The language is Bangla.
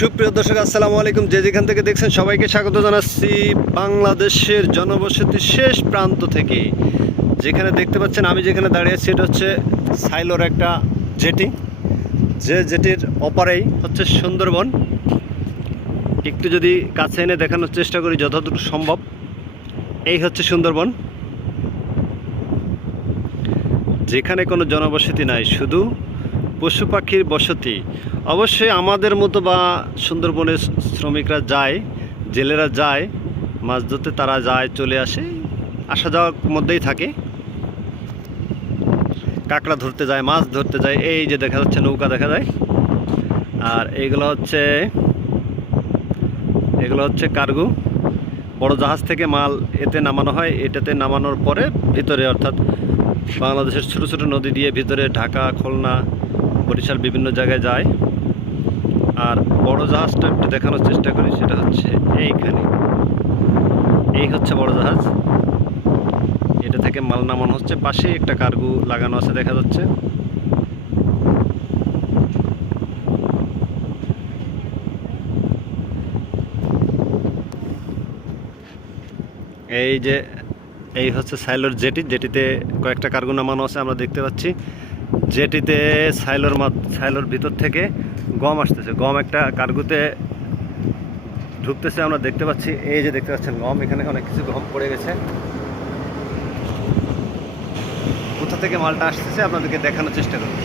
সুপ্রিয় দর্শক, আসসালামু আলাইকুম। যে যেখান থেকে দেখছেন সবাইকে স্বাগত জানাচ্ছি বাংলাদেশের জনবসতির শেষ প্রান্ত থেকে। যেখানে দেখতে পাচ্ছেন আমি যেখানে দাঁড়িয়ে আছি এটা হচ্ছে সাইলোর একটা জেটি। যে জেটির অপারেই হচ্ছে সুন্দরবন। একটু যদি কাছে এনে দেখানোর চেষ্টা করি যতটুকু সম্ভব, এই হচ্ছে সুন্দরবন। যেখানে কোনো জনবসতি নাই, শুধু পশু পাখির বসতি। অবশ্যই আমাদের মতো বা সুন্দরবনের শ্রমিকরা যায়, জেলেরা যায়, মাছ ধরতে তারা যায়, চলে আসে, আসা যাওয়ার মধ্যেই থাকে। কাঁকড়া ধরতে যায়, মাছ ধরতে যায়, এই যে দেখা যাচ্ছে নৌকা দেখা যায়। আর এইগুলো হচ্ছে, এগুলো হচ্ছে কার্গো। বড় জাহাজ থেকে মাল এতে নামানো হয়, এটাতে নামানোর পরে ভিতরে অর্থাৎ বাংলাদেশের ছোট ছোট নদী দিয়ে ভিতরে ঢাকা, খুলনা বরিশাল বিভিন্ন জায়গায় যায়। আর বড় জাহাজটা একটু দেখানোর চেষ্টা করি, সেটা হচ্ছে এইখানে। এই হচ্ছে বড় জাহাজ। এটা থেকে মাল নামানো হচ্ছে পাশে একটা কার্গো লাগানো আছে, দেখা যাচ্ছে। এই যে, এই হচ্ছে সাইলোর জেটি জেটিতে কয়েকটা কার্গো নামানো আছে, আমরা দেখতে পাচ্ছি। জেটিতে সাইলোর সাইলোর ভিতর থেকে গম আসতেছে। গম একটা কার্গুতে ঢুকতেছে, আমরা দেখতে পাচ্ছি। এই যে দেখতে পাচ্ছেন গম, এখানে অনেক কিছু গম পড়ে গেছে। কোথা থেকে মালটা আসতেছে আপনাদেরকে দেখানোর চেষ্টা করব।